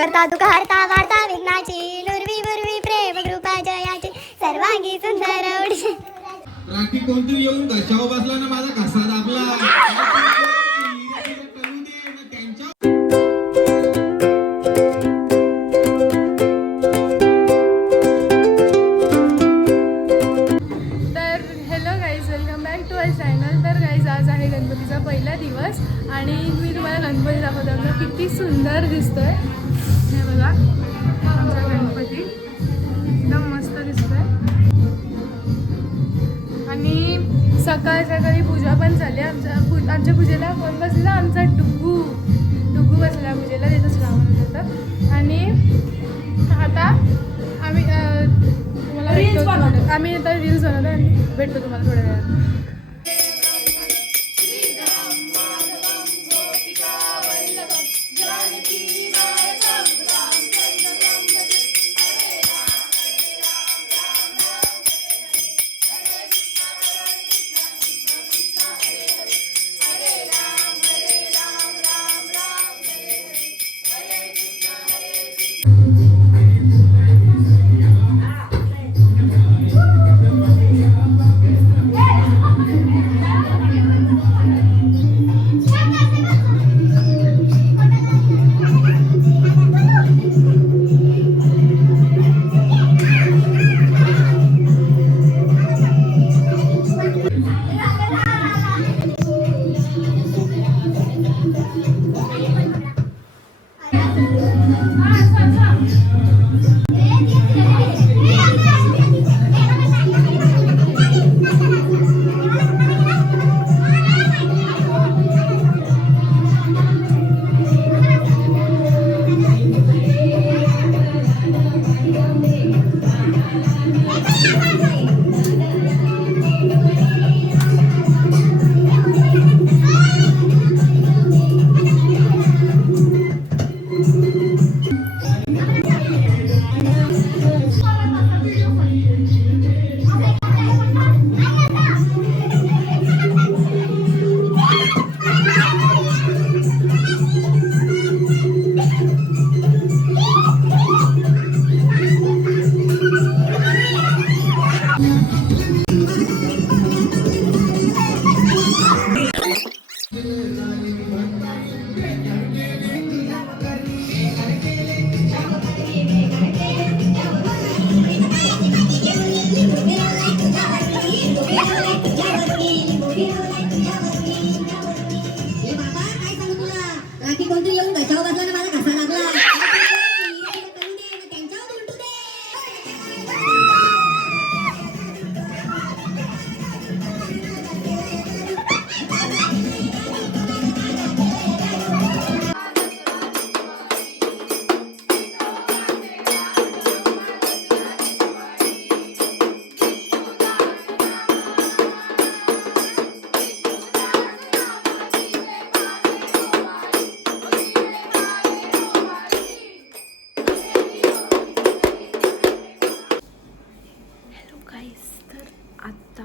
करता दुःख हरता वार्ता विघ्नाची नुरवी बुरवी प्रेम कृपा जयाची सर्वांगी सुंदर उडी. राखी कोणतरी येऊन घशावर बसला ना माझा घसा दाबला. गणपतीचा पहिला दिवस आणि मी तुम्हाला गणपती दाखवतो. किती सुंदर दिसतोय हे बघा. आमचा गणपती एकदम मस्त दिसतोय. आणि सकाळी पूजा पण झाली. आमच्या पूजेला कोण बसलेला? आमचा डुगू बसलेला पूजेला. त्याचंच नाव म्हणत होतं. आणि आता आम्ही तुम्हाला आम्ही आता रील्स बनवतो आणि भेटतो तुम्हाला थोड्या वेळात.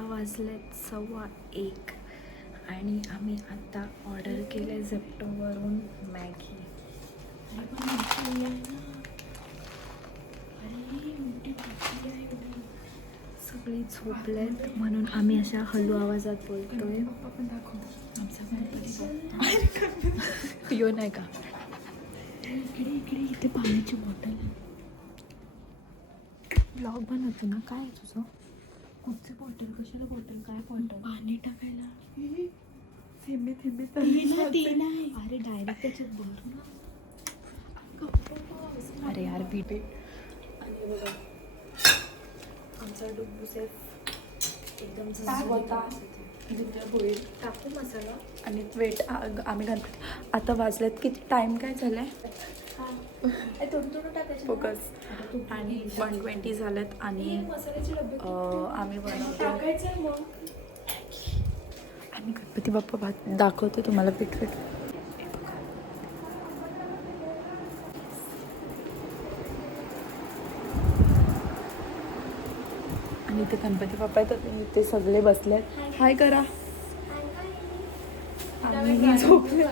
वाजलेत 1:15 आणि आम्ही आता ऑर्डर केलं झेप्टोवरून मॅगी. सगळी झोपलेत म्हणून आम्ही अशा हळू आवाजात बोलतोय. यो नाही का इकडे इथे पाण्याची बॉटल. ब्लॉग बनवतो ना. काय तुझं कुठचे बॉटल? कशाला बॉटल? काय बॉटल? पाणी टाकायला. थेंबे नाही. अरे डायरेक्ट त्याच्यात भरू ना. अरे यार बीटे. आणि बघा आमचा डुबू सेफ एकदम झणझणीत होईल. टाकू मसाला आणि वेट. आम्ही गणपती आता वाजलेत किती टाईम काय झालाय फोकस. आणि 1:20 झालेत आणि आम्ही बनवतो. आम्ही गणपती बाप्पा दाखवतो तुम्हाला पिटपिट. आणि इथे गणपती बाप्पा आहेत. ते सगळे बसलेत. हाय करा. आम्ही झोपले.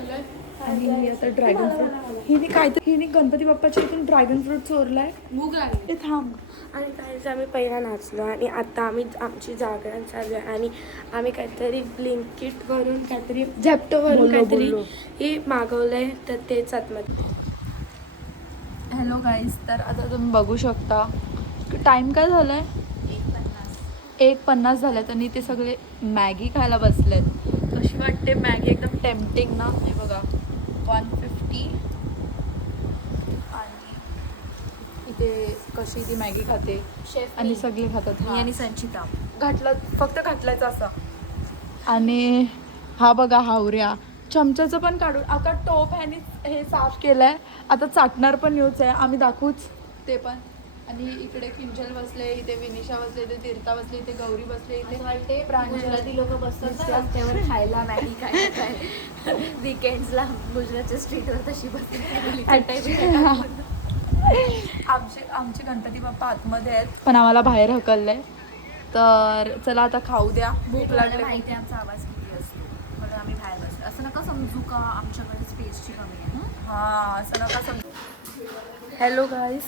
आणि ही आता ड्रॅगन फ्रूट हिने गणपती बाप्पाच्या इथून ड्रॅगन फ्रूट चोरलाय. भूक लागली ते थांब. आणि त्यावेळेस आम्ही पहिला नाचलो आणि आता आम्ही आमची जागरण चालू आहे आणि आम्ही काहीतरी ब्लिंकिटवरून काहीतरी झेप्टोवरून काहीतरी हे मागवलंय तर तेच आतमध्ये. हॅलो गाईज, तर आता तुम्ही बघू शकता टाइम काय झालाय 1:50 झाल्यात आणि ते सगळे मॅगी खायला बसलेत. कशी वाटते मॅगी? एकदम टेम्पटिंग ना. हे बघा 150 आणि इथे कशी ती मॅगी खाते आणि सगळे खातात. मी आणि संचिता घातलायचं असं. आणि हा बघा हावऱ्या चमच्याचं पण काढून आता टोप ह्याने हे साफ केलंय. आता चाटणार पण यूज आहे, आम्ही दाखवूच ते पण. आणि इकडे किंजल बसले, इथे विनिशा बसले, इथे तीर्था बसले, इथे गौरी बसले, इथे प्रांजली लोक बसतात रस्त्यावर खायला मॅगी काय वीकेंड्सला गुजरातच्या स्ट्रीटवर तशी बसली. आमचे गणपती बाप्पा आतमध्ये आहेत पण आम्हाला बाहेर हकललंय. तर चला आता खाऊ द्या, भूक लागली. माहिती आमचा आवाज किती असतो म्हणून आम्ही बाहेर बसतो. असं नका समजू का आमच्याकडे स्पेसची कमी आहे ना. हां, असं नका समजू. हॅलो गाईस,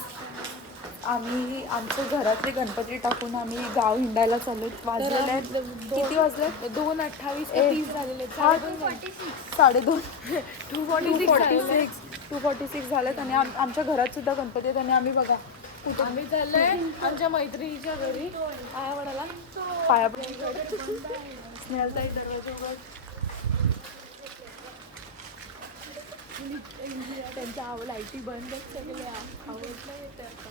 आम्ही आमच्या घरातले गणपती टाकून आम्ही गाव हिंडायला चाललो. वाजलेले आहेत किती वाजले? 2:28 झालेले 2:46 झालेत. आणि आमच्या घरात सुद्धा गणपती आहेत आणि आम्ही बघा आम्ही चाललोय आमच्या मैत्रिणीच्या घरी आयावडाला. पाया स्नेहलताई दरवाजा उघड. त्यांच्या लाईटी बंद सगळ्या आवडलं येते आता.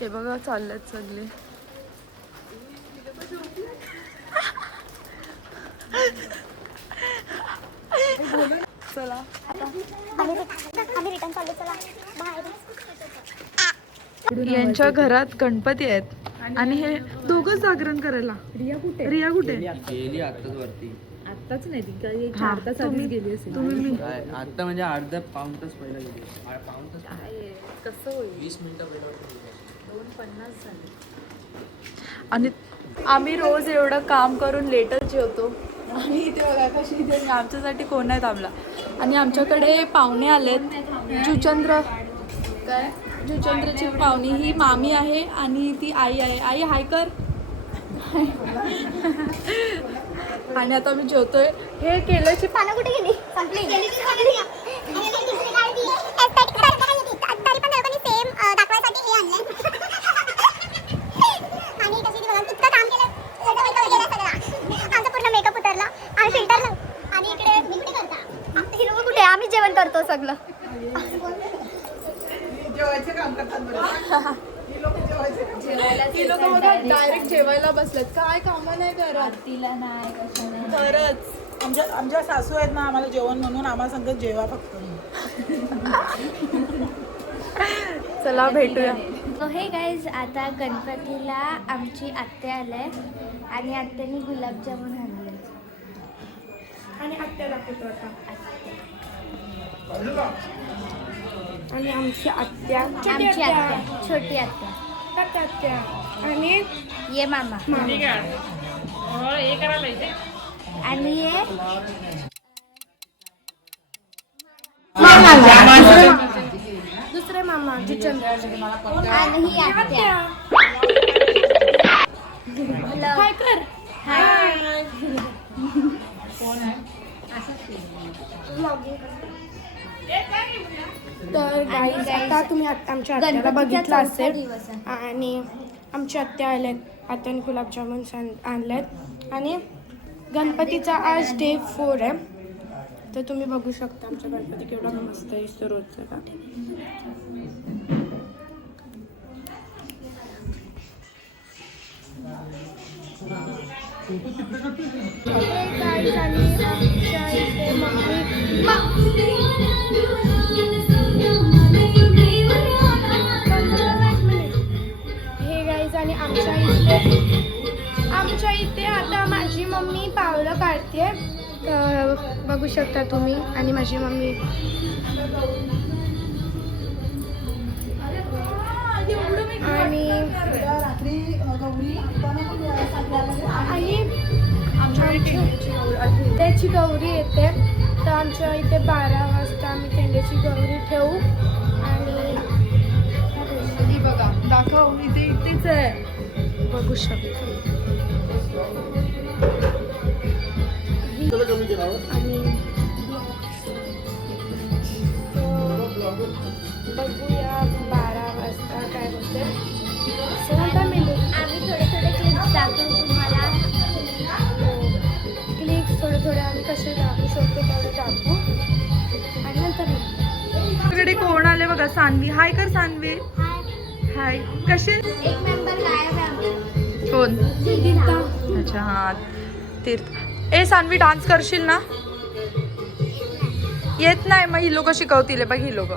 हे बघा चाललेत सगळे. चला आम्ही रिटर्न चाललो. चला बाहेर. यांच्या घरात गणपती आहेत आणि हे दोघंच जागरण करायला. रिया कुठे गेली आताच वरती. आत्ताच नाही ती काही हा, तुम्ही मी आता म्हणजे अर्धा पाऊण तास पहिला गेली. पाऊण तास कसं होईल 20 मिनिटं पहिला. 2:50 झाले. आणि आम्ही रोज एवढं काम करून लेटच जेवतो आणि इथे बघा कशी इथे आमच्यासाठी कोण नाही थांबला. आणि आमच्याकडे पाहुणे आलेत. जुचंद्रची पाहुणी ही मामी आहे आणि ती आई आहे. आई हाय कर. आणि आता मी जेवतोय. हे केल्याची पानं कुठे गेली? संपली. तरी पण लोकांनी सेम दाखवायसाठी हे आणलंय. आणि कशी ती बघा इतकं काम केलं गेलं सगळं. आमचा पूर्ण मेकअप उतरला आणि फिल्टर लावून. आणि इकडे मी कुठे करता ही लोक कुठे? आम्ही जेवण करतो सगळं. ही लोक बघा डायरेक्ट जेवायला बसलेत. काय कामं नाही करत. तिला नाही कशा नाही. खरंच आमच्या सासू आहेत ना आम्हाला जेवण म्हणून आम्हाला सांगतात जेवा फक्त. चला भेटूया. हे गाईज आता गणपतीला आमची आत्या आलाय आणि आत्याने गुलाबजामुन आणले. आणि आत्या दाखवतो आता. आणि आमची आत्या छोटी आत्या आत्या आणि ये मामा. आणि ये दुसरे मामा जिचंद्र. आणि ही आत्या. काय कर तर गाईज आता तुम्ही आमच्या आत्याला बघितलं असेल. आणि आमची आत्या आल्यात. आत्याने गुलाबजामुन आणलेत आणि गणपतीचा आज डे 4 आहे. तर तुम्ही बघू शकता आमचा गणपती केवढा मस्त दिसतो रोजचा का. हे गाईज आणि आमच्या इथे आता माझी मम्मी पावलं काढते. बघू शकता तुम्ही. आणि माझी मम्मी आणि त्याची गौरी येते तर आमच्या इथे 12 वाजता आम्ही तेंड्याची गौरी ठेवू आणि ही बघा दाखव इथे इथेच आहे बघू शकतो आणि बघूया 12 वाजता काय होते आम्ही थोडे थोडे क्लिप्स दाखवू तुम्हाला. क्लिप्स थोडे आम्ही कसे दाखवू शकतो तेवढे दाखवू आणि नंतर इकडे कोण आले बघा सान्वी हाय कर सान्वी हाय कसे एक मेंबर गायब आहे आमचा. कोण अच्छा हा तीर्थ ए सान्वी डान्स करशील ना येत नाही मग ही लोक शिकवतील बघ ही लोक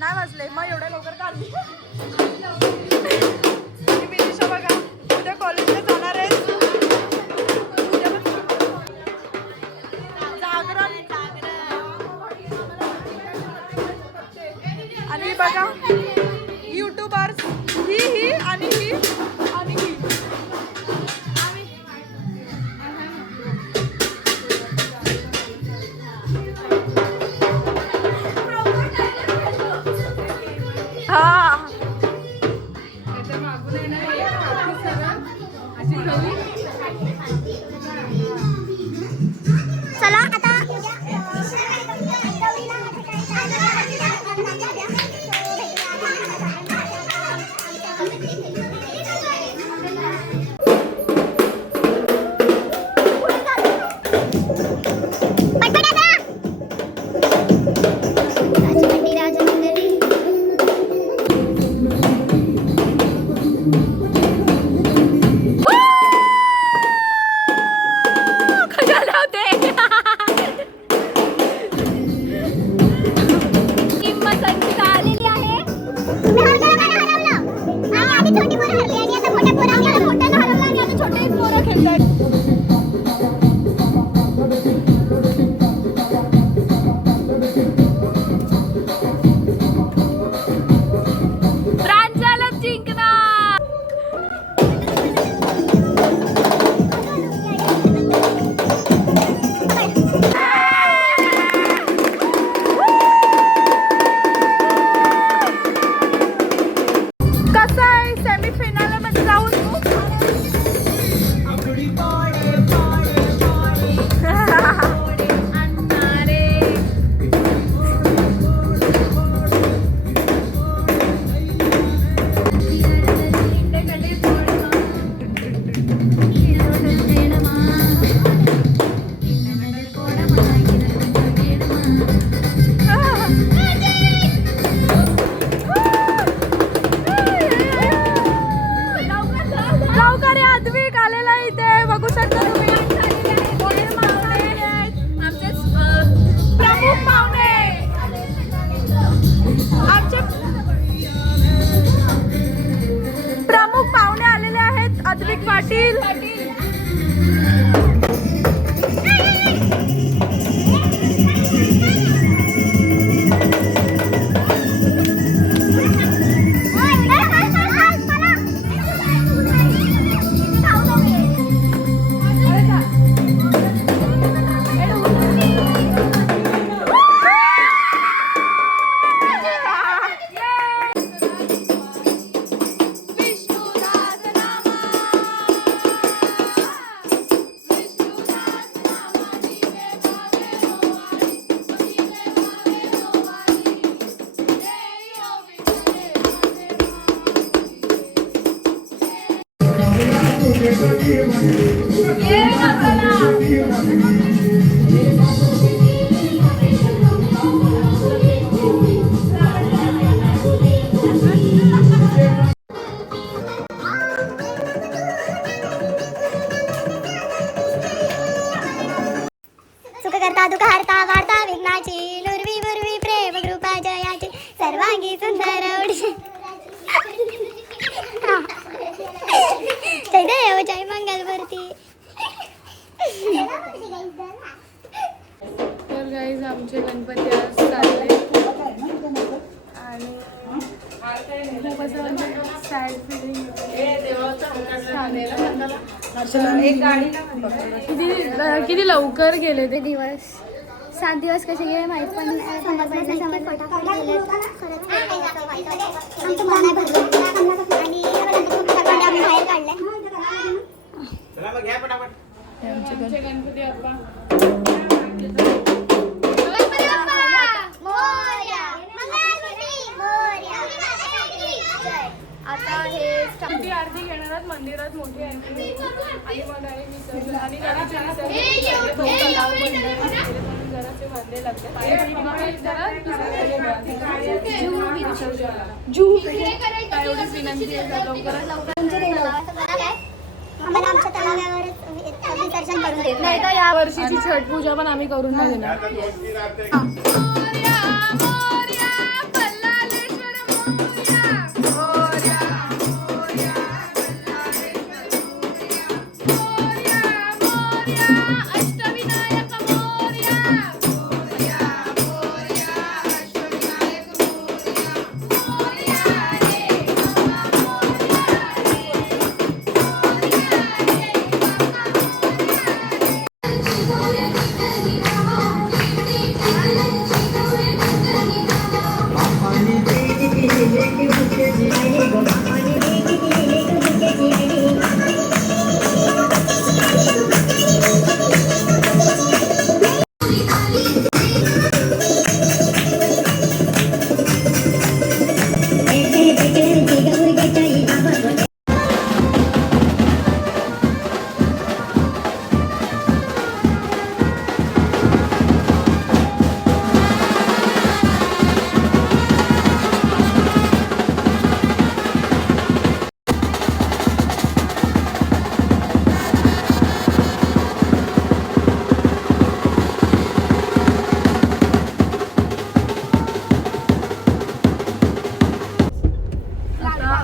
नाही वाजले मग एवढ्या लवकर काढली आणि विनिशा बघा उद्या कॉलेजला जाणार आहे आणि बघा युट्यूबर्स ही आणि ही आणि ही हा चला आता सुख करता दुःख हरता वार्ता विघ्नाची नुरवी बुरवी प्रेम कृपा जया गाईज आमचे गणपती आज चालले आणि खूप असं म्हणजे सॅड फिलिंग किती लवकर गेले ते दिवस. 7 दिवस कसे गेले माहित पण नाही. फटाफट गेले. आमचं मन नाही भरलं. आणि आम्ही बाहेर काढलंय. आमचे गणपती बाप्पा. आता हे मोठी आरती घेणार मंदिरात, मोठी आरती आणि मग आहे विसर्जन आणि गणपती विसर्जन गाव मंदिर म्हणून जरासे वांदे लागतात. काय एवढीच विनंती आहे लवकरात लवकर. आम्हाला आमच्या तलाव्यावरच विसर्जन करून देत नाही तर या वर्षीची छठ पूजा पण आम्ही करून नाही देणार.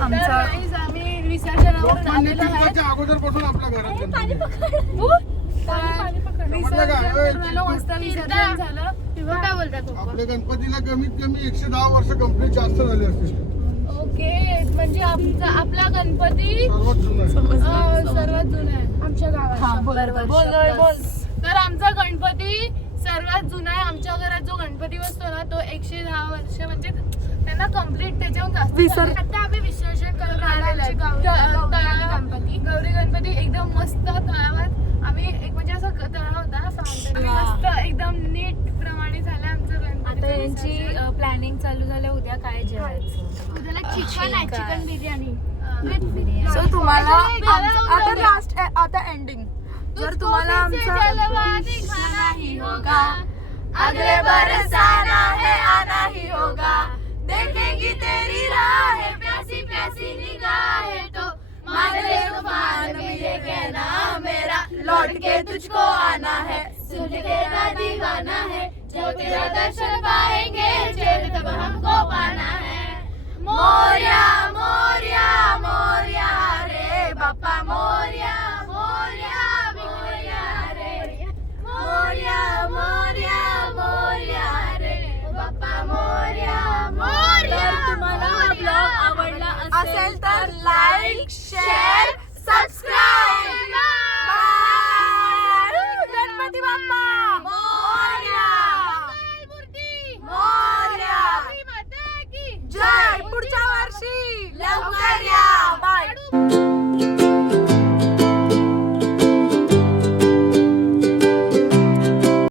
आम्ही विसर्जनावरून आलेलो आहे. अगोदरपासून आपल्या घरात विसर्जन झालं तेव्हा काय बोलतात आपल्या गणपतीला कमीत कमी 110 वर्ष कंप्लीट जास्त झाले असतील. ओके म्हणजे आपला गणपती सर्वात जुना सर्वात जुना आहे आमच्या गावात. तर आमचा गणपती सर्वात जुना आहे. आमच्या घरात जो गणपती बसतो ना तो 110 वर्ष म्हणजे त्यांना कम्प्लीट त्याच्याहून जास्त. आता आम्ही विसर्जन करत गौरी गणपती एकदम मस्त तळावात आम्ही एक म्हणजे असं तळाव होता ना फाउंटन मस्त एकदम नीट प्रमाणे झालं आमचं गणपती. आता यांची प्लॅनिंग चालू झालं उद्या काय जेवायचं. उद्याला चिकन बिर्याणी. सो तुम्हाला आता लास्ट आता एंडिंग जर तुम्हाला आमचा अगले बरसाना है आना ही होगा देखेंगी तेरी राहें प्यासी प्यासी निगाहें तो मान ले तूफान मुझे कहना मेरा लौट के तुझको आना है सुन के ना दीवाना है जब तेरा दर्शन पाएंगे चैन तब हमको पाना है मोरिया मोरिया मोरिया रे बापा मोरिया मोरिया मोरिया रे मोरिया मोरिया मोरिया रे बाप्पा मोरिया मोरिया. तुम्हाला हा ब्लॉग आवडला असेल तर लाईक शेअर सबस्क्राईब